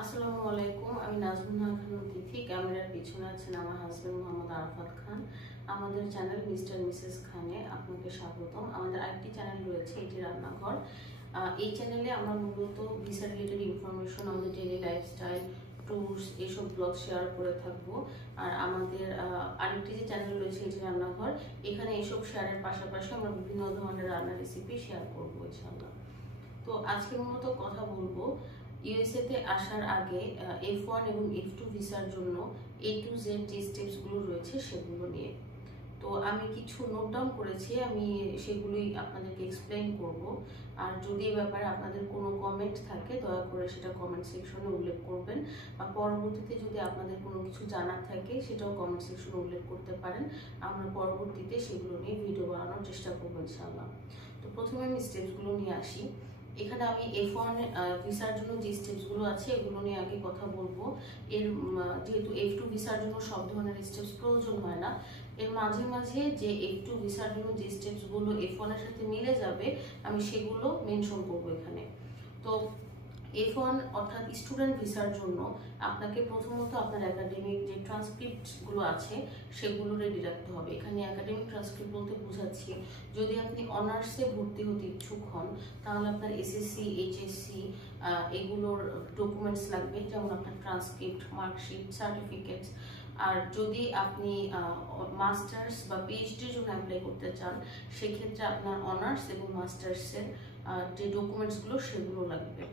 আসসালামু আলাইকুম। আমি নাজমুন খান তিথি। ক্যামেরার পিছনে আছেন আমার হাজবেন্ড মোহাম্মদ আরাফাত খান। আমাদের চ্যানেল মিস্টার মিসেস খানে আপনাকে স্বাগতম। আমাদের আরেকটি চ্যানেল রয়েছে, এটি রান্নাঘর। এই চ্যানেলে আমরা মূলত ভিসা রিলেটেড ইনফরমেশন, আমাদের ডেইলি লাইফস্টাইল, ট্যুরস, এইসব ব্লগ শেয়ার করে থাকবো। আর আমাদের আরেকটি যে চ্যানেল রয়েছে, এটি রান্নাঘর, এখানে এইসব শেয়ারের পাশাপাশি আমরা বিভিন্ন ধরনের রান্নার রেসিপি শেয়ার করবো ইনশাআল্লাহ। তো আজকে মূলত কথা বলবো ইউএসএ তে আসার আগে F1 এবং F2 ভিসার জন্য A to Z যে স্টেপসগুলো রয়েছে সেগুলো নিয়ে। তো আমি কিছু নোট ডাউন করেছি, আমি সেগুলোই আপনাদেরকে এক্সপ্লেইন করব। আর যদি এই ব্যাপারে আপনাদের কোনো কমেন্ট থাকে দয়া করে সেটা কমেন্ট সেকশনে উল্লেখ করবেন, বা পরবর্তীতে যদি আপনাদের কোনো কিছু জানার থাকে সেটাও কমেন্ট সেকশনে উল্লেখ করতে পারেন। আমরা পরবর্তীতে সেগুলো নিয়ে ভিডিও বানানোর চেষ্টা করবো ইনশাআল্লাহ। তো প্রথমে আমি স্টেপসগুলো নিয়ে আসি। এখানে আমি F1 ভিসার জন্য যে স্টেপসগুলো আছে এগুলো নিয়ে আগে কথা বলবো। যেহেতু F2 ভিসার জন্য সব ধরনের স্টেপস প্রয়োজন হয় না, এর মাঝে মাঝে যে F2 ভিসার জন্য যে স্টেপসগুলো F1 এর সাথে মিলে যাবে আমি সেগুলো মেনশন করবো এখানে। তো F1 অর্থাৎ স্টুডেন্ট ভিসার জন্য আপনাকে প্রথমত আপনার একাডেমিক যে ট্রান্সক্রিপ্টগুলো আছে সেগুলো রেডি রাখতে হবে। এখানে একাডেমিক ট্রান্সক্রিপ্ট বলতে বোঝাচ্ছি, যদি আপনি অনার্সে ভর্তি হতে ইচ্ছুক হন তাহলে আপনার এসএসসি, এইচএসসি এগুলোর ডকুমেন্টস লাগবে, যেমন আপনার ট্রান্সক্রিপ্ট, মার্কশিট, সার্টিফিকেটস। আর যদি আপনি মাস্টার্স বা পিএইচডির জন্য অ্যাপ্লাই করতে চান সেক্ষেত্রে আপনার অনার্স এবং মাস্টার্সের যে ডকুমেন্টসগুলো সেগুলো লাগবে।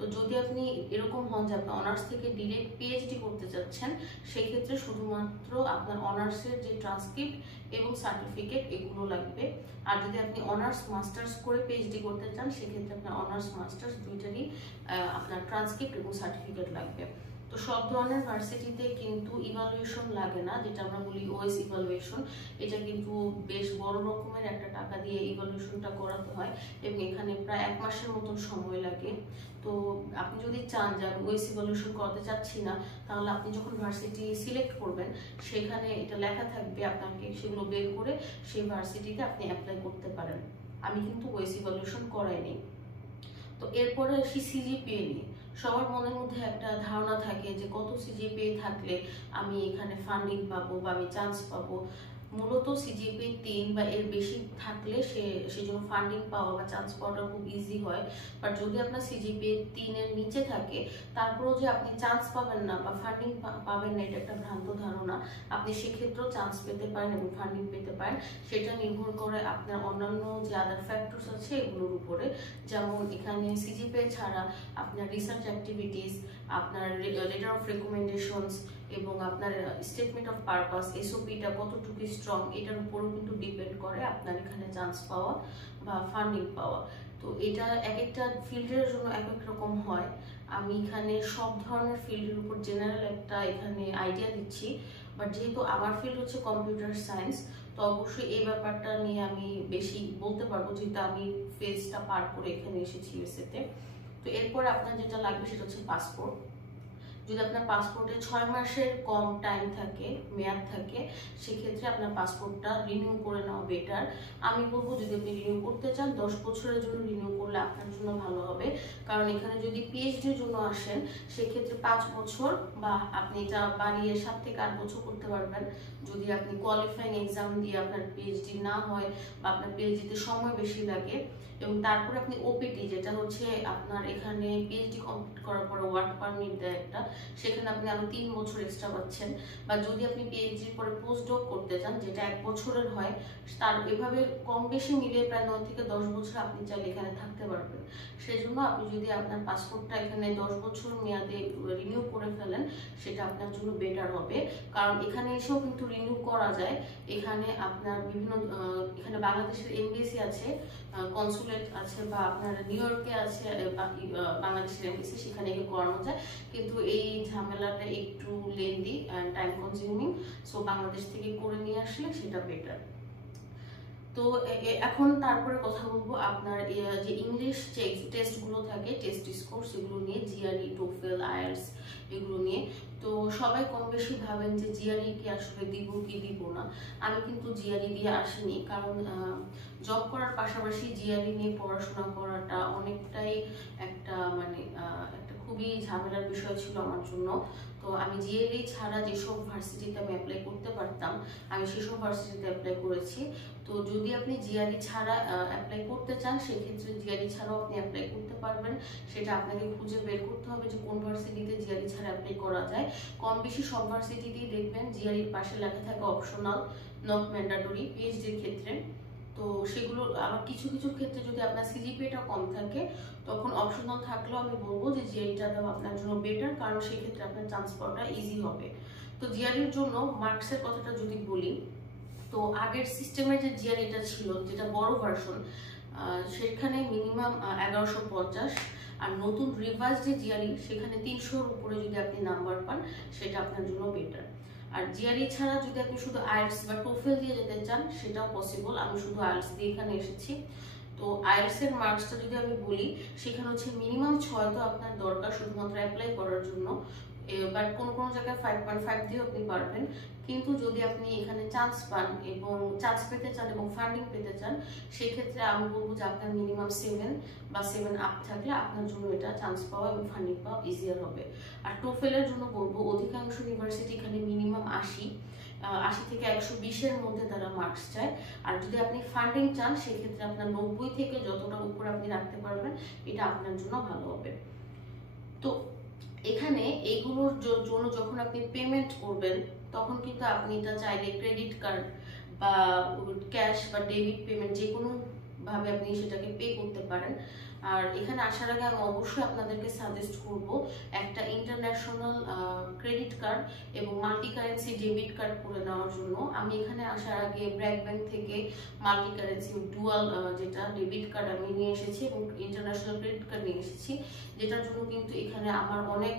তো যদি আপনি এরকম হন যে আপনি অনার্স থেকে ডিরেক্ট পিএইচডি করতে চাচ্ছেন সেই ক্ষেত্রে শুধুমাত্র আপনার অনার্সের যে ট্রান্সক্রিপ্ট এবং সার্টিফিকেট এগুলো লাগবে। আর যদি আপনি অনার্স মাস্টার্স করে পিএইচডি করতে চান সেক্ষেত্রে আপনার অনার্স মাস্টার্স দুইটারই আপনার ট্রান্সক্রিপ্ট এবং সার্টিফিকেট লাগবে। তো সব ধরনের ভার্সিটিতে কিন্তু ইভালুয়েশন লাগে না, যেটা আমরা বলি ওএস ইভালুয়েশন। এটা কিন্তু বেশ বড় রকমের একটা টাকা দিয়ে ইভালুয়েশনটা করাতে হয় এবং এখানে প্রায় 1 মাসের মতন সময় লাগে। তো আপনি যদি চান যে আমি ওএস ইভালুয়েশন করাতে চাচ্ছি না, তাহলে আপনি যখন ভার্সিটি সিলেক্ট করবেন সেখানে এটা লেখা থাকবে, আপনাকে সেগুলো বের করে সেই ভার্সিটিতে আপনি অ্যাপ্লাই করতে পারেন। আমি কিন্তু ওএস ইভালুয়েশন করাইনি। তো এরপরে আসি সিজিপিএ নিয়ে। সবার মনের মধ্যে একটা ধারণা থাকে যে কত সিজিপিএ থাকলে আমি এখানে ফান্ডিং পাবো বা আমি চান্স পাবো। মূলত সিজিপিএ 3 বা এর বেশি থাকলে সেজন্য ফান্ডিং পাওয়া বা চান্স পাওয়াটা খুব ইজি হয়। বাট যদি আপনার সিজিপিএ 3 এর নিচে থাকে তারপরেও যে আপনি চান্স পাবেন না বা ফান্ডিং পাবেন না, এটা একটা ভ্রান্ত ধারণা। আপনি সেক্ষেত্রেও চান্স পেতে পারেন এবং ফান্ডিং পেতে পারেন। সেটা নির্ভর করে আপনার অন্যান্য যে আদার ফ্যাক্টরস আছে এগুলোর উপরে। যেমন এখানে সিজিপিএ ছাড়া আপনার রিসার্চ অ্যাক্টিভিটিস, আপনার লেটার অফ রেকমেন্ডেশনস এবং আপনার স্টেটমেন্ট অফ পারপাস, এসওপিটা কতটুকু স্ট্রং, এটার উপরও কিন্তু ডিপেন্ড করে আপনার এখানে চান্স পাওয়া বা ফান্ডিং পাওয়া। তো এটা এক একটা ফিল্ডের জন্য এক এক রকম হয়। আমি এখানে সব ধরনের ফিল্ডের উপর জেনারেল একটা এখানে আইডিয়া দিচ্ছি। বাট যেহেতু আমার ফিল্ড হচ্ছে কম্পিউটার সায়েন্স, তো অবশ্যই এই ব্যাপারটা নিয়ে আমি বেশি বলতে পারবো, যেহেতু আমি ফেজটা পার করে এখানে এসেছি ইউএসএতে। তো এরপর আপনার যেটা লাগবে সেটা হচ্ছে পাসপোর্ট। যদি আপনার পাসপোর্টে 6 মাসের কম টাইম থাকে, মেয়াদ থাকে, সেক্ষেত্রে আপনার পাসপোর্টটা রিনিউ করে নেওয়া বেটার। আমি বলবো যদি আপনি রিনিউ করতে চান 10 বছরের জন্য রিনিউ করলে আপনার জন্য ভালো হবে। কারণ এখানে যদি পিএইচডির জন্য আসেন সেক্ষেত্রে 5 বছর বা আপনি এটা বাড়িয়ে 7 থেকে 8 বছর করতে পারবেন। যদি আপনি কোয়ালিফাইং এক্সাম দিয়ে আপনার পিএইচডি না হয় বা আপনার পিএইচডিতে সময় বেশি লাগে, এবং তারপরে আপনি ওপিটি, যেটা হচ্ছে আপনার এখানে পিএইচডি কমপ্লিট করার পরে ওয়ার্ক পারমিট দেয় একটা, সেখানে আপনি আরো 3 বছর এক্সট্রা পাচ্ছেন। বা যদি আপনি পিএইচডির পরে পোস্ট ডক করতে চান যেটা 1 বছরের হয়, তার এভাবে কম বেশি মিলিয়ে প্রায় 9 থেকে 10 বছর আপনি চাইলে এখানে থাকতে পারবেন। সেজন্য আপনি যদি আপনার পাসপোর্টটা এখানে 10 বছর মেয়াদে রিনিউ করে ফেলেন সেটা আপনার জন্য বেটার হবে। কারণ এখানে এসেও কিন্তু রিনিউ করা যায়। এখানে আপনার বিভিন্ন এখানে বাংলাদেশের এমবিসি আছে, কনসুলেট আছে, বা আপনার নিউ ইয়র্কে আছে বাংলাদেশের এমবিসি, সেখানে গিয়ে করানো যায়। কিন্তু এই ঝামেলাটা একটু lengthy and time consuming, so Bangladesh থেকে করে নিয়ে আসলে সেটা বেটার। তো এখন তারপরে কথা বলবো আপনার যে ইংলিশ যে টেস্টগুলো থাকে, টেস্ট স্কোর, সেগুলো নিয়ে, জিআরই, টোফেল, আইএলটিএস এগুলো নিয়ে। তো সবাই কম বেশি ভাবেন যে জিআরই কি আসলে দিব কি দিব না। আমি কিন্তু জিআরই দিয়ে আসিনি, কারণ জব করার পাশাপাশি জিআরই নিয়ে পড়াশোনা করাটা অনেকটাই একটা মানে একটা খুবই ঝামেলার বিষয় ছিল আমার জন্য। তো আমি জিআরই ছাড়া যেসব ভার্সিটিতে আমি অ্যাপ্লাই করতে পারতাম আমি সেসব ভার্সিটিতে অ্যাপ্লাই করেছি। তো যদি আপনি জিআরই ছাড়া অ্যাপ্লাই করতে চান সেক্ষেত্রে জিআরই ছাড়াও আপনি অ্যাপ্লাই করতে পারবেন। সেটা আপনাকে খুঁজে বের করতে হবে যে কোন ভার্সিটিতে জিআরই ছাড়া অ্যাপ্লাই করা যায়। কম বেশি সব ভার্সিটিতেই দেখবেন জিআরইর পাশে লেখা থাকে অপশনাল, নট ম্যান্ডেটরি পিএইচডির ক্ষেত্রে। তো সেগুলো আবার কিছু কিছু ক্ষেত্রে যদি আপনার সিজিপিএটা কম থাকে তখন অপশনাল থাকলেও আমি বলবো যে জিআরইটা দেওয়া আপনার জন্য বেটার, কারণ সেক্ষেত্রে আপনার চান্স পাওয়াটা ইজি হবে। তো জিআরইর জন্য মার্কসের কথাটা যদি বলি, তো আগের সিস্টেমের যে জিআরইটা ছিল যেটা বড় ভার্সন সেখানে মিনিমাম 1150, আর নতুন রিভাইজ যে জিআরই সেখানে 300-র উপরে যদি আপনি নাম্বার পান সেটা আপনার জন্য বেটার। আর জিআরই ছাড়া যদি আপনি শুধু আইএলটিএস বা টোফেল দিয়ে যেতে চান সেটাও পসিবল। আমি শুধু আইএলটিএস দিয়ে এখানে এসেছি। তো আইএলটিএস এর মার্কসটা যদি আমি বলি সেখানে হচ্ছে মিনিমাম 6 তো আপনার দরকার শুধুমাত্র অ্যাপ্লাই করার জন্য, বাট কোন কোন জায়গায় 5.5 দিয়েও আপনি পারবেন। কিন্তু যদি আপনি এখানে চান্স পান এবং চান্স পেতে চান এবং ফান্ডিং পেতে চান সেই ক্ষেত্রে আমি বলবো যে আপনার মিনিমাম 7 বা 7 আপ থাকলে আপনার জন্য এটা চান্স পাওয়া এবং ফান্ডিং পাওয়া ইজিয়ার হবে। আর টোফেলের জন্য বলবো অধিকাংশ ইউনিভার্সিটি এখানে মিনিমাম 80 থেকে 120-এর মধ্যে তারা মার্কস চায়। আর যদি আপনি ফান্ডিং চান সেক্ষেত্রে আপনার 90 থেকে যতটা উপরে আপনি রাখতে পারবেন এটা আপনার জন্য ভালো হবে। তো এখানে এইগুলোর জন্য যখন আপনি পেমেন্ট করবেন তখন কিন্তু আপনি এটা চাইলে ক্রেডিট কার্ড বা ক্যাশ বা ডেবিট পেমেন্ট যে কোনো ভাবে আপনি সেটাকে পে করতে পারেন। আর এখানে আসার আগে আমি অবশ্যই আপনাদেরকে সাজেস্ট করব একটা ইন্টারন্যাশনাল ক্রেডিট কার্ড এবং মাল্টি কারেন্সি ডেবিট কার্ড করে নেওয়ার জন্য। আমি এখানে আসার আগে ব্র্যাক ব্যাংক থেকে মাল্টি কারেন্সি ডুয়াল যেটা ডেবিট কার্ড আমি নিয়ে এসেছি এবং ইন্টারন্যাশনাল ক্রেডিট কার্ড নিয়ে এসেছি, যেটার জন্য কিন্তু এখানে আমার অনেক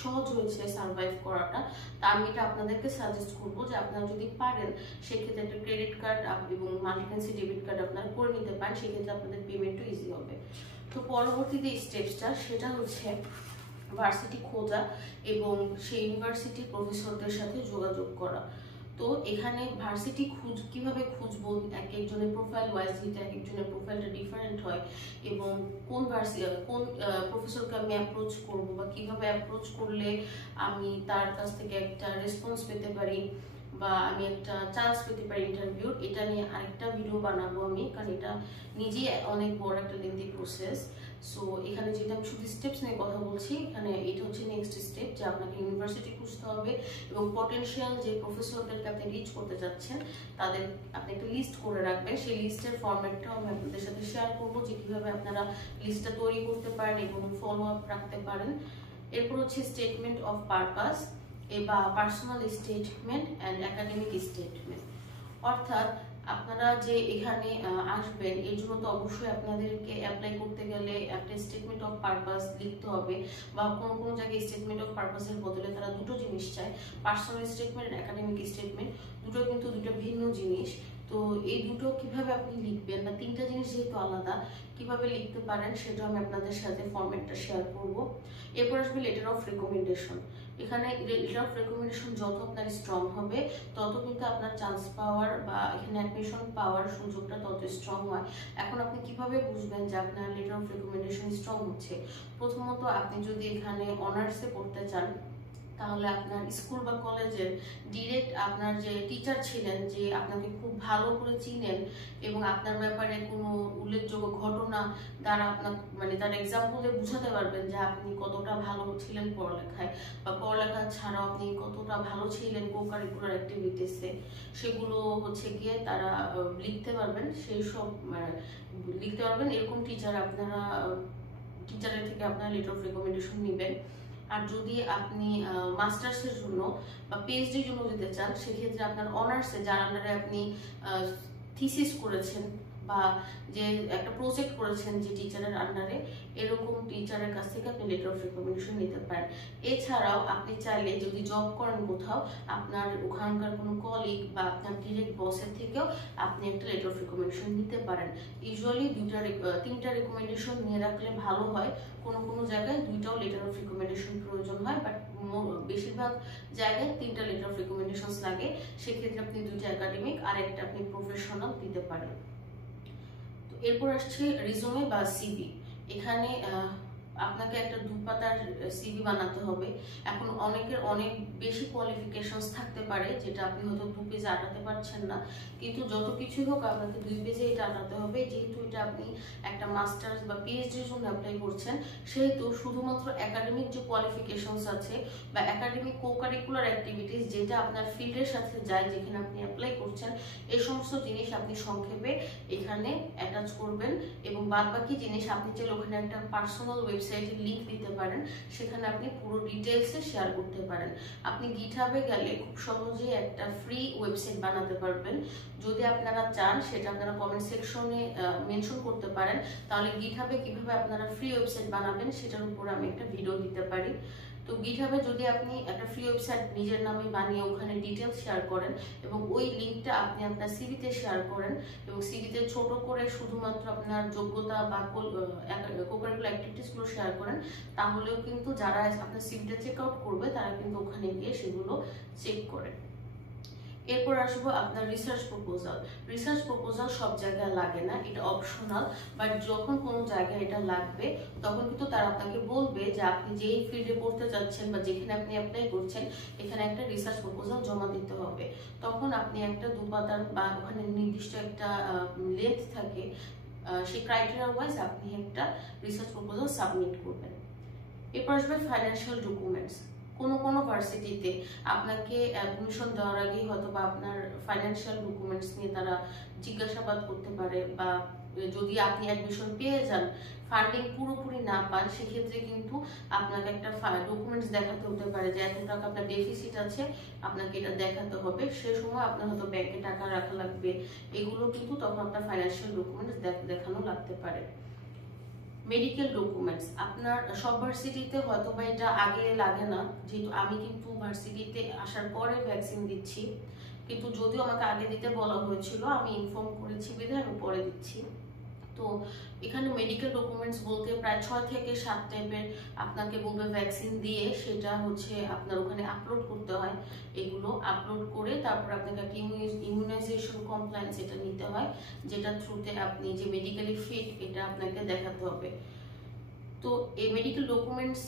সহজ হয়েছে সার্ভাইভ করাটা। তা আমি এটা আপনাদেরকে সাজেস্ট করবো যে আপনারা যদি পারেন সেক্ষেত্রে একটা ক্রেডিট কার্ড এবং মাল্টি কারেন্সি ডেবিট কার্ড আপনারা করে নিতে পারেন, সেক্ষেত্রে আপনাদের পেমেন্টও ইজি হবে। তো পরবর্তী যে স্টেপসটা সেটা হচ্ছে ভার্সিটি খোঁজা এবং সেই ইউনিভার্সিটির প্রফেসরদের সাথে যোগাযোগ করা। তো এখানে ভার্সিটি কিভাবে খুঁজবো, এক একজনের প্রোফাইল ওয়াইজ যেটা এক একজনের প্রোফাইলটা ডিফারেন্ট হয় এবং কোন প্রফেসরকে আমি অ্যাপ্রোচ করব বা কিভাবে অ্যাপ্রোচ করলে আমি তার কাছ থেকে একটা রেসপন্স পেতে পারি বা আমি একটা চান্স পেতে পারি ইন্টারভিউ, এটা নিয়ে আরেকটা ভিডিও বানাবো আমি, কারণ এটা নিজেই অনেক বড় একটা লেন্থি প্রসেস। সো এখানে যেটা আমি শুধু স্টেপস নিয়ে কথা বলছি, এখানে এটা হচ্ছে নেক্সট স্টেপ যে আপনাকে ইউনিভার্সিটি খুঁজতে হবে এবং পটেনশিয়াল যে প্রফেসরদেরকে আপনি রিচ করতে যাচ্ছেন তাদের আপনি একটা লিস্ট করে রাখবেন। সেই লিস্টের ফরম্যাটটাও আমি আপনাদের সাথে শেয়ার করবো যে কীভাবে আপনারা লিস্টটা তৈরি করতে পারেন এবং ফলো আপ রাখতে পারেন। এরপর হচ্ছে স্টেটমেন্ট অফ পারপাস বা personal statement and academic statement. অর্থাৎ আপনারা যে এখানে আসবেন এর জন্য তো অবশ্যই আপনাদেরকে অ্যাপ্লাই করতে গেলে একটা স্টেটমেন্ট অফ পারপাস লিখতে হবে, বা কোনো কোনো জায়গায় স্টেটমেন্ট অফ পারপাসের বদলে তারা দুটো জিনিস চায়, personal statement and academic statement. দুটো কিন্তু দুটো ভিন্ন জিনিস। তো এই দুটো কিভাবে আপনি লিখবেন বা তিনটা জিনিস যেহেতু আলাদা কিভাবে লিখতে পারেন সেটা আমি আপনাদের সাথে ফরম্যাটটা শেয়ার করব। এরপর আসবে লেটার অফ রেকমেন্ডেশন। এখানে লেটার অফ রেকমেন্ডেশন যত আপনার স্ট্রং হবে তত কিন্তু আপনার চান্স পাওয়ার বা এখানে অ্যাডমিশন পাওয়ার সুযোগটা তত স্ট্রং হয়। এখন আপনি কিভাবে বুঝবেন যে আপনার লেটার অফ রেকমেন্ডেশন স্ট্রং হচ্ছে? প্রথমত আপনি যদি এখানে অনার্সে পড়তে চান তাহলে আপনার স্কুল বা কলেজের ডিরেক্ট আপনার যে টিচার ছিলেন যে আপনাকে খুব ভালো করে চিনেন এবং আপনার ব্যাপারে কোনো উল্লেখযোগ্য ঘটনা দ্বারা আপনার মানে তার এক্সাম্পলে বুঝাতে পারবেন যে আপনি কতটা ভালো ছিলেন পড়ালেখায় বা পড়ালেখা ছাড়াও আপনি কতটা ভালো ছিলেন কো কারিকুলার অ্যাক্টিভিটিসে, সেগুলো হচ্ছে গিয়ে তারা লিখতে পারবেন। সেই সব লিখতে পারবেন এরকম টিচার আপনারা টিচারের থেকে আপনারা লেটার অফ রেকমেন্ডেশন নেবেন। আর যদি আপনি মাস্টার্সের জন্য বা পিএইচডির জন্য যেতে চান সেক্ষেত্রে আপনার অনার্সে যার আন্ডারে আপনি থিসিস করেছেন বা যে একটা প্রজেক্ট করেছেন যে টিচারের আন্ডারে, এরকম টিচারের কাছ থেকে আপনি লেটার অফ রেকমেন্ডেশন নিতে পারেন। এছাড়াও আপনি চাইলে যদি জব করেন কোথাও আপনার ওখানকার কোনো কলিগ বা আপনার ডিরেক্ট বসের থেকেও আপনি একটা লেটার অফ রেকমেন্ডেশন নিতে পারেন। ইউজুয়ালি তিনটা রেকমেন্ডেশন নিয়ে রাখলে ভালো হয়। কোনো কোনো জায়গায় দুইটাও লেটার অফ রেকমেন্ডেশন প্রয়োজন হয়, বাট বেশিরভাগ জায়গায় তিনটা লেটার অফ রেকমেন্ডেশন লাগে। সেক্ষেত্রে আপনি দুইটা একাডেমিক আর একটা আপনি প্রফেশনাল দিতে পারেন। তো এরপর আসছে রিজুমে বা সিভি। এখানে আপনাকে একটা 2 পাতার সিভি বানাতে হবে। এখন অনেকের অনেক বেশি কোয়ালিফিকেশনস থাকতে পারে, যেটা আপনি হয়তো 2 পেজে আটাতে পারছেন না, কিন্তু যত কিছুই হোক আপনাকে 2 পেজে এটা আটাতে হবে। যেহেতু এটা আপনি একটা মাস্টার্স বা পিএইচডির জন্য অ্যাপ্লাই করছেন, সেহেতু শুধুমাত্র একাডেমিক যে কোয়ালিফিকেশনস আছে বা একাডেমিক কো-কারিকুলার অ্যাক্টিভিটিস যেটা আপনার ফিল্ডের সাথে যায়, যেখানে আপনি অ্যাপ্লাই করছেন, এই সমস্ত জিনিস আপনি সংক্ষেপে এখানে অ্যাটাচ করবেন। এবং বাদবাকি জিনিস আপনি চাইলে ওখানে একটা পার্সোনাল ওয়েবসাইটের লিংক দিতে পারেন, সেখানে আপনি পুরো ডিটেলসে শেয়ার করতে পারেন। আপনি গিটহাবে গেলে খুব সহজে একটা ফ্রি ওয়েবসাইট বানাতে পারবেন। যদি আপনারা চান সেটা আপনারা কমেন্ট সেকশনে মেনশন করতে পারেন, তাহলে গিটহাবে কিভাবে আপনারা ফ্রি ওয়েবসাইট বানাবেন সেটার উপর আমি একটা ভিডিও দিতে পারি। তো গিটহাবে যদি আপনি একটা ফ্রি ওয়েবসাইট নিজের নামে বানিয়ে ওখানে ডিটেলস শেয়ার করেন এবং ওই লিঙ্কটা আপনি আপনার সিভিতে শেয়ার করেন এবং সিভিতে ছোট করে শুধুমাত্র আপনার যোগ্যতা বা কো-কারিকুলার অ্যাক্টিভিটিসগুলো শেয়ার করেন, তাহলেও কিন্তু যারা আপনার সিভিটা চেক আউট করবে তারা কিন্তু ওখানে গিয়ে সেগুলো চেক করে। এরপর আসবো আপনার রিসার্চ প্রপোজাল। রিসার্চ প্রপোজাল সব জায়গায় লাগে না, এটা অপশনাল, বাট যখন কোনো জায়গায় এটা লাগবে তখন কিন্তু তারা আপনাকে বলবে যে আপনি যেই ফিল্ডে পড়তে যাচ্ছেন বা যেখানে আপনি অ্যাপ্লাই করছেন এখানে একটা রিসার্চ প্রপোজাল জমা দিতে হবে। তখন আপনি একটা 2 পাতার বা ওখানে নির্দিষ্ট একটা লেন্থ থাকে, সেই ক্রাইটেরিয়া ওয়াইজ আপনি একটা রিসার্চ প্রপোজাল সাবমিট করবেন। এরপর আসবে ফাইন্যান্সিয়াল ডকুমেন্টস। কোনো ভার্সিটিতে আপনাকে অ্যাডমিশন দেওয়ার আগেই হয়তো বা আপনার ফাইন্যান্সিয়াল ডকুমেন্টস নিয়ে তারা জিজ্ঞাসাবাদ করতে পারে, বা যদি আপনি অ্যাডমিশন পেয়ে যান, ফান্ডিং পুরোপুরি না পান, সেক্ষেত্রে কিন্তু আপনাকে একটা ডকুমেন্টস দেখাতে হতে পারে যে এত টাকা আপনার ডেফিসিট আছে, আপনাকে এটা দেখাতে হবে। সে সময় আপনার হয়তো ব্যাংকে টাকা রাখা লাগবে, এগুলো কিন্তু তখন আপনার ফাইন্যান্সিয়াল ডকুমেন্টস দেখানো লাগতে পারে। মেডিকেল ডকুমেন্টস আপনার সব ভার্সিটিতে হয়তো বা এটা আগে লাগে না, যেহেতু আমি কিন্তু ভার্সিটিতে আসার পরে ভ্যাকসিন দিচ্ছি, কিন্তু যদিও আমাকে আগে দিতে বলা হয়েছিল, আমি ইনফর্ম করেছি বিধায় আমি পরে দিচ্ছি। তো এখানে মেডিকেল ডকুমেন্টস বলতে প্রায় 6 থেকে 7 টাইপের আপনাকে বলবে ভ্যাকসিন দিয়ে, সেটা হচ্ছে আপনার ওখানে আপলোড করতে হয়। এগুলো আপলোড করে তারপর আপনাকে একটা ইমিউনাইজেশন কমপ্লায়েন্স এটা নিতে হয়, যেটা থ্রুতে আপনি যে মেডিকেলি ফিট এটা আপনাকে দেখাতে হবে। তো এই মেডিকেল ডকুমেন্টস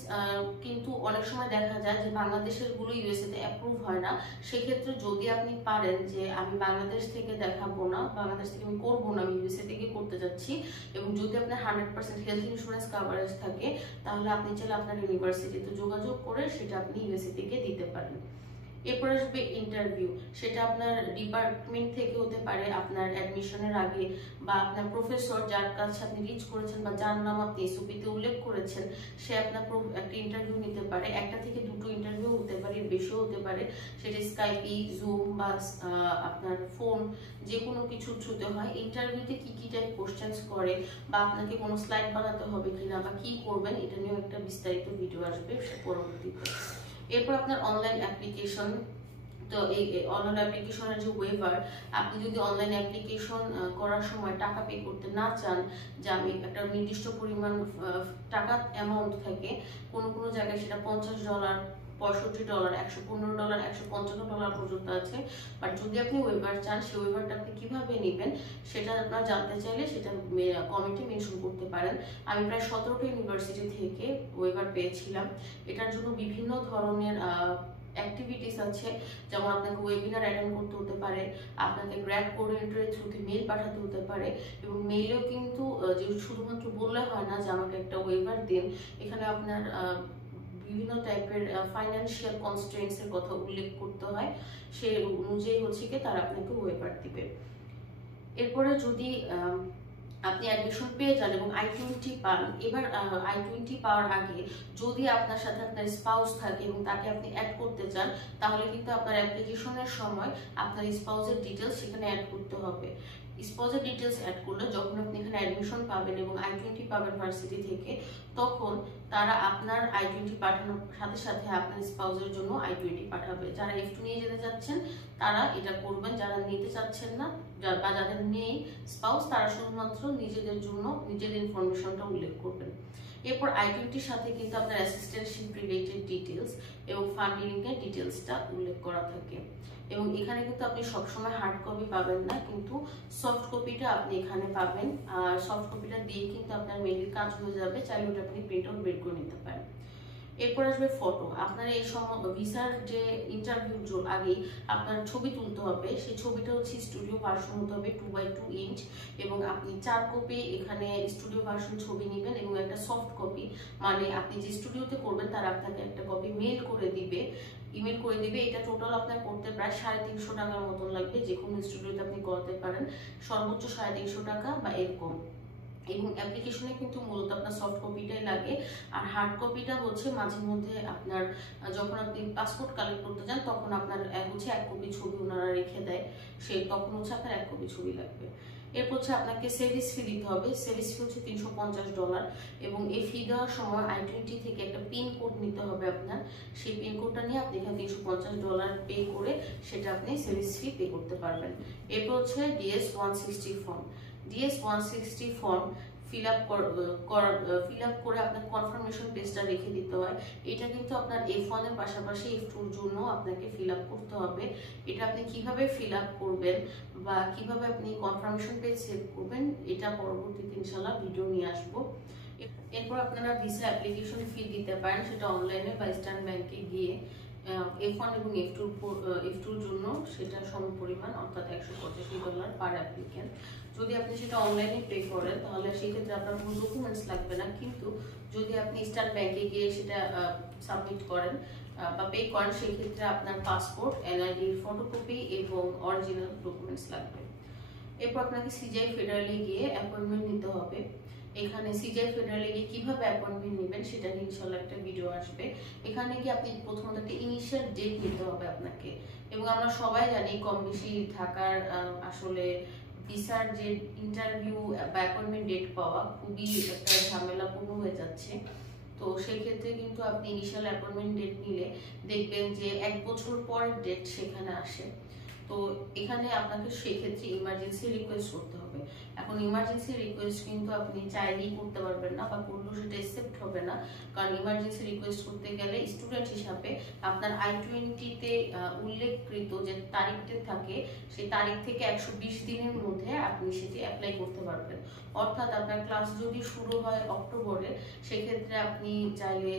কিন্তু অনেক সময় দেখা যায় যে বাংলাদেশের গুলো ইউএসএ তে অ্যাপ্রুভ হয় না। সেক্ষেত্রে যদি আপনি পারেন যে আমি বাংলাদেশ থেকে দেখাবো না, বাংলাদেশ থেকে আমি করবো না, আমি ইউএসএ থেকে করতে যাচ্ছি, এবং যদি আপনার 100% হেলথ ইন্স্যুরেন্স কভারেজ থাকে, তাহলে আপনি চাইলে আপনার ইউনিভার্সিটিতে যোগাযোগ করে সেটা আপনি ইউএসএ থেকে দিতে পারেন। এরপর আসবে ইন্টারভিউ। সেটা আপনার ডিপার্টমেন্ট থেকে হতে পারে, আপনার অ্যাডমিশনের আগে, বা আপনার প্রফেসর যার কাছে আপনি রিচ করেছেন বা যার নাম আপনি এসওপিতে উল্লেখ করেছেন, সে আপনার একটা ইন্টারভিউ নিতে পারে। একটা থেকে দুটো ইন্টারভিউ হতে পারে, বেশিও হতে পারে। সেটা স্কাইপি, জুম বা আপনার ফোন, যে কোনো কিছু থ্রুতে হয়। ইন্টারভিউতে কি কি টাইপ কোশ্চেন্স করে, বা আপনাকে কোনো স্লাইড বানাতে হবে কিনা, বা কি করবেন, এটা নিয়েও একটা বিস্তারিত ভিডিও আসবে পরবর্তীতে। এরপর আপনার অনলাইন অ্যাপ্লিকেশন। তো এই অনলাইন অ্যাপ্লিকেশনের যে ওয়েভার, আপনি যদি অনলাইন অ্যাপ্লিকেশন করার সময় টাকা পে করতে না চান, যে আমি একটা নির্দিষ্ট পরিমাণ টাকা অ্যামাউন্ট থাকে, কোনো জায়গায় সেটা $50, $65, $115, $155 পর্যন্ত আছে। বাট যদি আপনি ওয়েভার চান, সেই ওয়েভারটা আপনি কিভাবে নেবেন সেটা আপনারা জানতে চাইলে সেটা কমেন্টে মেনশন করতে পারেন। আমি প্রায় 17টা ইউনিভার্সিটি থেকে ওয়েভার পেয়েছিলাম। এটার জন্য বিভিন্ন ধরনের অ্যাক্টিভিটিস আছে, যেমন আপনাকে ওয়েবিনার অ্যাটেন্ড করতে হতে পারে, আপনাকে গ্র্যাড কোঅর্ডিনেটরের থ্রুতে মেইল পাঠাতে হতে পারে, এবং মেইলেও কিন্তু যে শুধুমাত্র বললে হয় না যে আমাকে একটা ওয়েভার দিন, এখানে আপনার বিভিন্ন টাইপের ফাইন্যান্সিয়াল কনস্ট্রেন্টস এর কথা উল্লেখ করতে হয়, সে অনুযায়ী হচ্ছে কি তারা আপনাকে ওয়েভার দিবে। এরপরে যদি আপনি অ্যাডমিশন পেয়ে যান এবং I-20 পান, এবার I-20 পাওয়ার আগে যদি আপনার সাথে আপনার স্পাউস থাকে এবং তাকে আপনি অ্যাড করতে চান, তাহলে কিন্তু আপনার অ্যাপ্লিকেশনের সময় আপনার স্পাউসের ডিটেলস সেখানে অ্যাড করতে হবে। স্পাউসের ডিটেলস অ্যাড করলে যখন আপনি এখানে অ্যাডমিশন পাবেন এবং I-20 পাবেন ভার্সিটি থেকে, তখন তারা আপনার I-20 পাঠানোর সাথে সাথে আপনার স্পাউসের জন্য I-20 পাঠাবে। যারা F2 নিয়ে যেতে চাচ্ছেন তারা এটা করবেন, যারা নিতে চাচ্ছেন না বা যাদের নেই স্পাউস, তারা শুধুমাত্র নিজেদের জন্য নিজেদের ইনফরমেশনটা উল্লেখ করবেন। এরপর I-20 সাথে কিন্তু আপনার অ্যাসিস্ট্যান্টশিপ রিলেটেড ডিটেলস এবং ফান্ডিং এর ডিটেলসটা উল্লেখ করা থাকে। এবং এখানে কিন্তু আপনি সবসময় হার্ড কপি পাবেন না, কিন্তু সফট কপিটা আপনি এখানে পাবেন। আর সফট কপিটা দিয়ে কিন্তু আপনার মেইলের কাজ হয়ে যাবে, চাইলে ওটা আপনি প্রিন্ট আউট বের করে নিতে পারেন। এরপর আসবে ফটো। আপনার এই ভিসার যে ইন্টারভিউর আগেই আপনার ছবি তুলতে হবে। সেই ছবিটা হচ্ছে স্টুডিও ভার্সন হতে হবে 2x2 ইঞ্চ, এবং আপনি 4 কপি এখানে স্টুডিও ভার্সন ছবি নেবেন এবং একটা সফট কপি, মানে আপনি যে স্টুডিওতে করবেন তার আপনাকে একটা কপি ইমেল করে দিবে। এটা টোটাল আপনার করতে প্রায় 350 টাকার মতন লাগবে। যে কোনো স্টুডিওতে আপনি করতে পারেন, সর্বোচ্চ 350 টাকা বা এরকম। এবং অ্যাপ্লিকেশনে কিন্তু মূলত আপনার সফট কপিটাই লাগে। আর হার্ড কপিটা হচ্ছে মাঝে মধ্যে আপনার যখন আপনি পাসপোর্ট কালেক্ট করতে যান তখন আপনার হচ্ছে 1 কপি ছবি ওনারা রেখে দেয়, তখন হচ্ছে আপনার 1 কপি ছবি লাগবে। এরপর হচ্ছে আপনাকে সার্ভিস ফি দিতে হবে। সার্ভিস ফি হচ্ছে $350, এবং এই ফি দেওয়ার সময় I-20 থেকে একটা পিন কোড নিতে হবে আপনার। সেই পিন কোডটা নিয়ে আপনি এখানে $350 পে করে সেটা আপনি সার্ভিস ফি পে করতে পারবেন। এরপর হচ্ছে DS-160 form. DS-160 form fill up করে আপনার কনফার্মেশন পেজটা রেখে দিতে হয়। এটা কিন্তু আপনার F1 এর পাশাপাশি F2 এর জন্য আপনাকে ফিল আপ করতে হবে। এটা আপনি কিভাবে ফিল আপ করবেন বা কিভাবে আপনি কনফার্মেশন পেজ সেভ করবেন, এটা পরবর্তীতে ইনশাআল্লাহ ভিডিও নিয়ে আসবো। এরপর আপনারা ভিসা অ্যাপ্লিকেশন ফি দিতে পারেন, সেটা অনলাইনে বা ইস্টার্ন ব্যাংকে গিয়ে। F1 এবং F2 জন্য সেটা সমপরিমাণ, অর্থাৎ $185 পার অ্যাপ্লিকেন্ট। যদি আপনি সেটা অনলাইনে পে করেন তাহলে সেক্ষেত্রে আপনার কোনো ডকুমেন্টস লাগবে না, কিন্তু যদি আপনি ইস্টার্ন ব্যাংকে গিয়ে সেটা সাবমিট করেন বা পে করেন, সেক্ষেত্রে আপনার পাসপোর্ট, NID ফটোকপি এবং অরিজিনাল ডকুমেন্টস লাগবে। এরপর আপনাকে CGI ফেডারেলে গিয়ে অ্যাপয়েন্টমেন্ট নিতে হবে। এখানে CGI ফেডারেলে গিয়ে কিভাবে অ্যাপয়েন্টমেন্ট নেবেন সেটা নিয়ে ইনশাআল্লাহ একটা ভিডিও আসবে। এখানে গিয়ে আপনি প্রথমত একটা ইনিশিয়াল ডেট নিতে হবে আপনাকে। এবং আমরা সবাই জানি কম বেশি ঢাকার আসলে ভিসার যে ইন্টারভিউ বা অ্যাপয়েন্টমেন্ট ডেট পাওয়া খুবই একটা ঝামেলাপূর্ণ হয়ে যাচ্ছে। তো সেই ক্ষেত্রে কিন্তু আপনি ইনিশিয়াল অ্যাপয়েন্টমেন্ট ডেট নিলে দেখবেন যে 1 বছর পর ডেট সেখানে আসে। তো এখানে আপনাকে সেক্ষেত্রে ইমার্জেন্সি রিকোয়েস্ট করতে হবে। এখন ইমার্জেন্সি রিকোয়েস্ট কিন্তু আপনি চাইলেই করতে পারবেন না, বা করলেও সেটা অ্যাকসেপ্ট হবে না। কারণ ইমার্জেন্সি রিকোয়েস্ট করতে গেলে স্টুডেন্ট হিসাবে আপনার I-20-তে উল্লেখকৃত যে তারিখটা থাকে, সেই তারিখ থেকে 120 দিনের মধ্যে আপনি সেটি অ্যাপ্লাই করতে পারবেন। অর্থাৎ আপনার ক্লাস যদি শুরু হয় অক্টোবরে, সেক্ষেত্রে আপনি চাইলে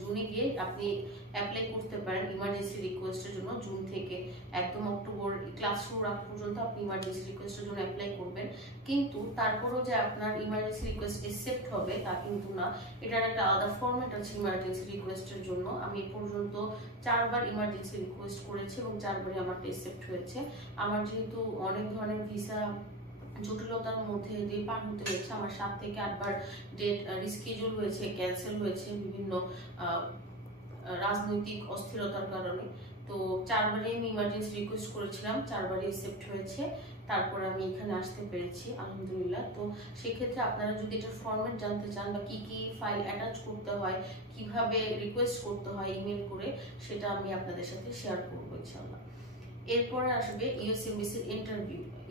জুনে গিয়ে আপনি অ্যাপ্লাই করতে পারেন ইমার্জেন্সি রিকোয়েস্টের জন্য। জুন থেকে একদম অক্টোবর ক্লাস শুরুর আগ পর্যন্ত আপনি ইমার্জেন্সি রিকোয়েস্টের জন্য অ্যাপ্লাই করবেন। কিন্তু তারপরও যে আপনার ইমার্জেন্সি রিকোয়েস্ট অ্যাকসেপ্ট হবে তা কিন্তু না, এটার একটা আলাদা ফরম্যাট আছে ইমার্জেন্সি রিকোয়েস্টের জন্য। আমি এ পর্যন্ত 4 বার ইমার্জেন্সি রিকোয়েস্ট করেছি এবং 4 বারই আমার অ্যাকসেপ্ট হয়েছে। আমার যেহেতু অনেক ধরনের ভিসা জটিলতার মধ্যে দিয়ে পার হতে হয়েছে, আমার 7 থেকে 8 বার ডেট রিস্কেডিউল হয়েছে, ক্যান্সেল হয়েছে বিভিন্ন রাজনৈতিক অস্থিরতার কারণে। তো 4 বারই আমি ইমার্জেন্সি রিকোয়েস্ট করেছিলাম, 4 বারই অ্যাকসেপ্ট হয়েছে। তারপর আমি এখানে আসতে পেরেছি আলহামদুলিল্লাহ। তো সেক্ষেত্রে আপনারা যদি এটার ফরম্যাট জানতে চান বা কি ফাইল অ্যাটাচ করতে হয়, কিভাবে রিকোয়েস্ট করতে হয় ইমেল করে, সেটা আমি আপনাদের সাথে শেয়ার করবো ইনশাআল্লাহ। এরপরে আসবে US এমবিসির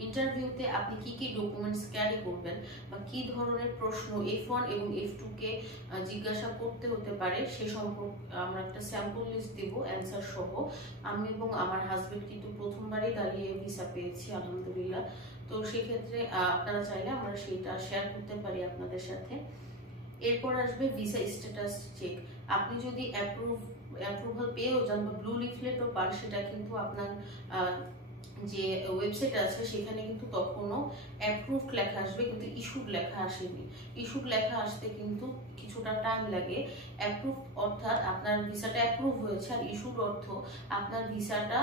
ইন্টারভিউতে আপনি কি ডকুমেন্টস ক্যারি করবেন বা কি ধরনের প্রশ্ন F1 এবং F2 কে জিজ্ঞাসা করতে হতে পারে সে সম্পর্কে আমরা একটা স্যাম্পল লিস্ট দেব অ্যানসার সহ। আমি এবং আমার হাজবেন্ড কিন্তু প্রথমবারই দাঁড়িয়ে ভিসা পেয়েছি আলহামদুলিল্লাহ। তো সেক্ষেত্রে আপনারা চাইলে আমরা সেটা শেয়ার করতে পারি আপনাদের সাথে। এরপর আসবে ভিসা স্ট্যাটাস চেক। আপনি যদি অ্যাপ্রুভাল পেয়েও যান বা ব্লু লিফলেটও পান, সেটা কিন্তু আপনার যে ওয়েবসাইট আছে সেখানে কিন্তু তখনও অ্যাপ্রুভড লেখা আসবে, কিন্তু ইস্যুড লেখা আসেনি। ইস্যুড লেখা আসতে কিন্তু কিছুটা টাইম লাগে। অ্যাপ্রুভ অর্থাৎ আপনার ভিসাটা অ্যাপ্রুভ হয়েছে, আর ইস্যুড অর্থ আপনার ভিসাটা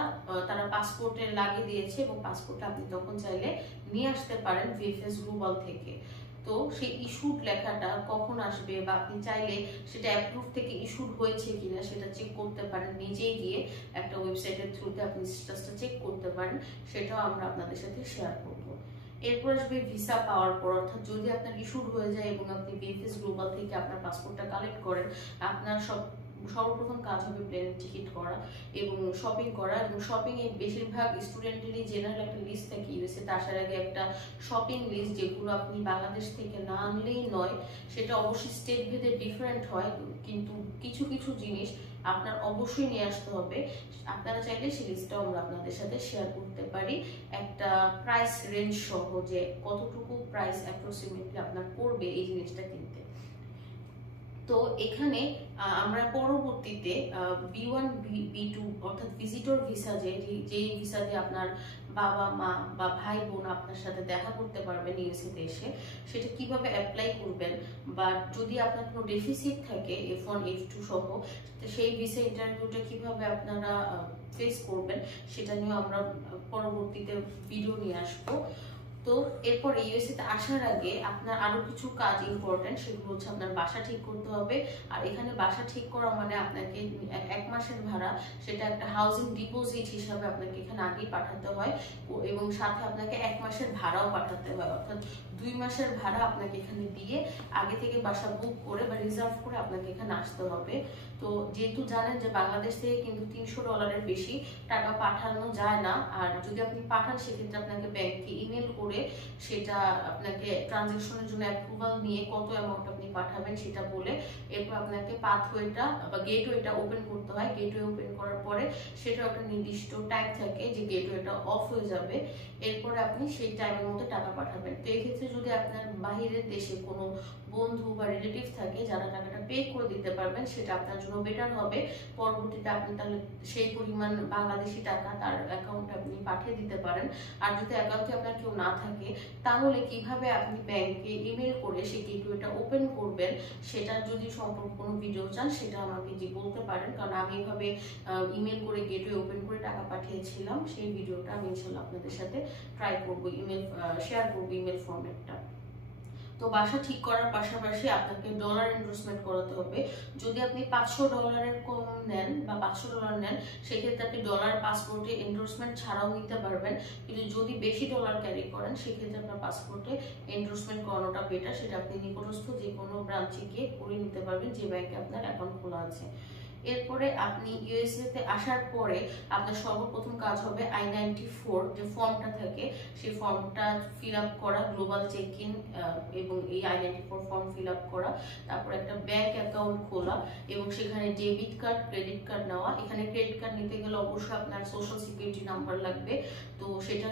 তারা পাসপোর্টে লাগিয়ে দিয়েছে এবং পাসপোর্টটা আপনি তখন চাইলে নিয়ে আসতে পারেন VFS গ্লোবাল থেকে। তো সেই ইস্যুড লেখাটা কখন আসবে বা আপনি চাইলে সেটা অ্যাপ্রুভ থেকে ইস্যুড হয়েছে কিনা সেটা চেক করতে পারেন নিজেই গিয়ে। একটা ওয়েবসাইটের থ্রুতে আপনি স্ট্যাটাসটা চেক করতে পারেন, সেটাও আমরা আপনাদের সাথে শেয়ার করব। এরপর আসবে ভিসা পাওয়ার পর, অর্থাৎ যদি আপনার ইস্যুড হয়ে যায় এবং আপনি VFS গ্লোবাল থেকে আপনার পাসপোর্টটা কালেক্ট করেন, আপনার সব সর্বপ্রথম কাজ হবে প্লেনের টিকিট করা এবং শপিং করা। এবং শপিং এ বেশিরভাগ স্টুডেন্টেরই জেনারেল একটা লিস্ট থাকে ইউএসএ তে আসার আগে, একটা শপিং লিস্ট, যেগুলো আপনি বাংলাদেশ থেকে না আনলেই নয়। সেটা অবশ্যই স্টেট ভেদে ডিফারেন্ট হয়, কিন্তু কিছু কিছু জিনিস আপনার অবশ্যই নিয়ে আসতে হবে। আপনারা চাইলে সেই লিস্টটাও আমরা আপনাদের সাথে শেয়ার করতে পারি, একটা প্রাইস রেঞ্জ সহ, যে কতটুকু প্রাইস অ্যাপ্রক্সিমেটলি আপনার পড়বে এই জিনিসটা কিনতে। তো এখানে আমরা পরবর্তীতে B1 B2 অর্থাৎ ভিজিটর ভিসা, যে ভিসা দিয়ে আপনার বাবা মা বা ভাই বোন আপনার সাথে দেখা করতে পারবেন ইউএসএ তে এসে, সেটা কিভাবে অ্যাপ্লাই করবেন, বা যদি আপনার কোনো ডেফিসিট থাকে F1 F2 সহ, সেই ভিসা ইন্টারভিউটা কিভাবে আপনারা ফেস করবেন, সেটা নিয়ে আমরা পরবর্তীতে ভিডিও নিয়ে আসবো। তো এরপর ইউএসএ তে আসার আগে আপনার আরো কিছু কাজ ইম্পর্টেন্ট, সেগুলো হচ্ছে আপনার বাসা ঠিক করতে হবে। আর এখানে বাসা ঠিক করা মানে আপনাকে 1 মাসের ভাড়া, সেটা একটা হাউজিং ডিপোজিট হিসাবে আপনাকে এখানে আগেই পাঠাতে হয়, এবং সাথে আপনাকে 1 মাসের ভাড়াও পাঠাতে হয়, অর্থাৎ 2 মাসের ভাড়া আপনাকে এখানে দিয়ে আগে থেকে বাসা বুক করে বা রিজার্ভ করে আপনাকে এখানে আসতে হবে। তো যেহেতু জানেন যে বাংলাদেশ থেকে কিন্তু $300 বেশি টাকা পাঠানো যায় না, আর যদি আপনি পাঠান সেক্ষেত্রে আপনাকে ব্যাংকে ইমেল করে সেটা আপনাকে ট্রানজাকশনের জন্য অ্যাপ্রুভাল নিয়ে কত অ্যামাউন্ট আপনি পাঠাবেন সেটা বলে, এরপর আপনাকে পাথওয়েটা বা গেটওয়েটা ওপেন করতে হয়। গেটওয়ে ওপেন করার পরে সেটা একটা নির্দিষ্ট টাইম থাকে যে গেটওয়েটা অফ হয়ে যাবে, এরপরে আপনি সেই টাইমের মধ্যে টাকা পাঠাবেন। তো এই ক্ষেত্রে যদি আপনার বাহিরের দেশে কোনো বন্ধু বা রিলেটিভ থাকে যারা টাকাটা পে করে দিতে পারবেন, সেটা আপনার জন্য বেটার হবে। পরবর্তীতে আপনি তাহলে সেই পরিমাণ বাংলাদেশি টাকা তার অ্যাকাউন্টে আপনি পাঠিয়ে দিতে পারেন। আর যদি অ্যাকাউন্টে আপনার কেউ না থাকে, তাহলে কিভাবে আপনি ব্যাংকে ইমেল করে সেই গেটওয়েটা ওপেন করবেন, সেটার যদি সম্পর্কে কোনো ভিডিও চান সেটা আমাকে বলতে পারেন, কারণ আমি এভাবে ইমেল করে গেটওয়ে ওপেন করে টাকা পাঠিয়েছিলাম। সেই ভিডিওটা আমি ইনশাআল্লাহ আপনাদের সাথে ট্রাই করবো, ইমেল শেয়ার করবো, ইমেল ফরম্যাটটা। তো বাসা ঠিক করার পাশাপাশি আপনাকে ডলার এনরোলমেন্ট করাতে হবে। যদি আপনি $500 কম নেন বা $500 নেন, সেক্ষেত্রে আপনি ডলার পাসপোর্টে এনরোলমেন্ট ছাড়াও নিতে পারবেন। কিন্তু যদি বেশি ডলার ক্যারি করেন, সেক্ষেত্রে আপনার পাসপোর্টে এনরোলমেন্ট করানোটা বেটার। সেটা আপনি নিকটস্থ যে কোনো ব্রাঞ্চে গিয়ে করে নিতে পারবেন, যে ব্যাংকে আপনার অ্যাকাউন্ট খোলা আছে। এরপরে আপনি ইউএসএ তে আসার পরে আপনার সর্বপ্রথম কাজ হবে I-94 যে ফর্মটা থাকে, সেই ফর্মটা ফিল আপ করা, গ্লোবাল চেক ইন, এবং এই I-94 ফর্ম ফিল আপ করা। তারপর একটা ব্যাংক অ্যাকাউন্ট খোলা এবং সেখানে ডেবিট কার্ড, ক্রেডিট কার্ড নেওয়া। এখানে ক্রেডিট কার্ড নিতে গেলে অবশ্যই আপনার সোশ্যাল সিকিউরিটি নাম্বার লাগবে। তো সেটা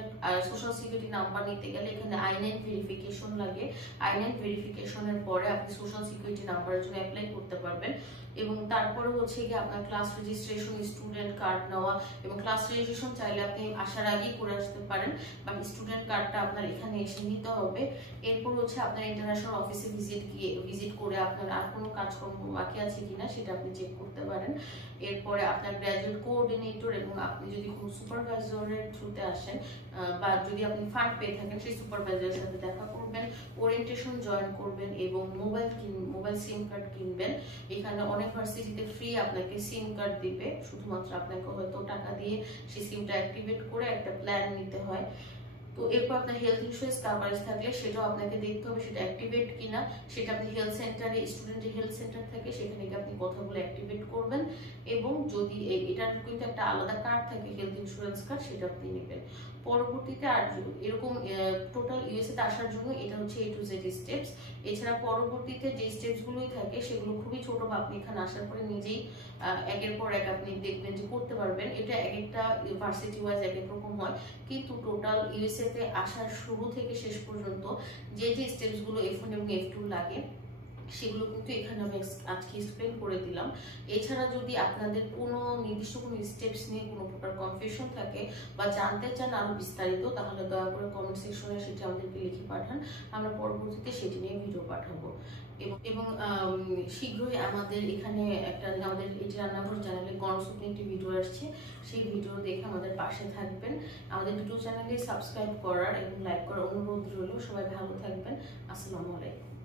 সোশ্যাল সিকিউরিটি নাম্বার নিতে গেলে এখানে I-9 ভেরিফিকেশন লাগে। I-9 ভেরিফিকেশনের পরে আপনি সোশ্যাল সিকিউরিটি নাম্বারের জন্য অ্যাপ্লাই করতে পারবেন। এবং তারপরে হচ্ছে কি আপনার ক্লাস রেজিস্ট্রেশন, স্টুডেন্ট কার্ড নেওয়া, এবং ক্লাস রেজিস্ট্রেশন চাইলে আপনি আসার আগেই করে আসতে পারেন, বাট স্টুডেন্ট কার্ডটা আপনার এখানে এসে নিতে হবে। এরপর হচ্ছে আপনার ইন্টারন্যাশনাল অফিসে ভিজিট করে আপনার আর কোনো কাজকর্ম বাকি আছে কিনা সেটা আপনি চেক করতে পারেন। এরপরে আপনার গ্র্যাজুয়েট কোঅর্ডিনেটর এবং আপনি যদি কোনো সুপারভাইজারের থ্রুতে আসেন বা যদি আপনি ফান্ড পেয়ে থাকেন, সেই সুপারভাইজারের সাথে দেখা করবেন, ওরিয়েন্টেশন জয়েন করবেন এবং মোবাইল সিম কার্ড কিনবেন। এখানে অনেক ভার্সিটিতে ফ্রি আপনাকে সিম কার্ড দিবে, শুধুমাত্র আপনাকে হয়তো টাকা দিয়ে সেই সিমটা অ্যাক্টিভেট করে একটা প্ল্যান নিতে হয়। তো এরপর আপনার হেলথ ইন্স্যুরেন্স কভারেজ থাকলে সেটাও আপনাকে দেখতে হবে সেটা অ্যাক্টিভেট কিনা। সেটা আপনি হেলথ সেন্টারে, স্টুডেন্টের হেলথ সেন্টার থাকে, সেখানে গিয়ে আপনি কথা বলে অ্যাক্টিভেট করবেন। এবং যদি এটার কিন্তু একটা আলাদা কার্ড থাকে, হেলথ ইন্স্যুরেন্স কার্ড, সেটা আপনি নেবেন। পরবর্তীতে আর এরকম টোটাল ইউএসএ তে আসার জন্য এটা হচ্ছে A to Z স্টেপস। এছাড়া পরবর্তীতে যে স্টেপসগুলোই থাকে সেগুলো খুবই ছোট, বা আপনি এখানে আসার পরে নিজেই একের পর এক আপনি দেখবেন যে করতে পারবেন। এটা এক একটা ভার্সিটি ওয়াইজ এক এক রকম হয়, কিন্তু টোটাল ইউএসএ তে আসার শুরু থেকে শেষ পর্যন্ত যে স্টেপসগুলো F1 এবং F2 লাগে সেগুলো কিন্তু এখানে আমি আজকে এক্সপ্লেন করে দিলাম। এছাড়া যদি আপনাদের কোনো নির্দিষ্ট কোনো স্টেপস নিয়ে কোনো প্রকার কনফিউশন থাকে বা জানতে চান আরো বিস্তারিত, তাহলে দয়া করে কমেন্ট সেকশনে সেটি আমাদেরকে লিখে পাঠান, আমরা পরবর্তীতে সেটি নিয়ে ভিডিও পাঠাবো। এবং শীঘ্রই আমাদের এখানে আমাদের এটি রান্নাঘর চ্যানেলে গণস্বপ্ন একটি ভিডিও আসছে, সেই ভিডিও দেখে আমাদের পাশে থাকবেন। আমাদের দুটো চ্যানেলে সাবস্ক্রাইব করার এবং লাইক করার অনুরোধ রইল। সবাই ভালো থাকবেন। আসসালামু আলাইকুম।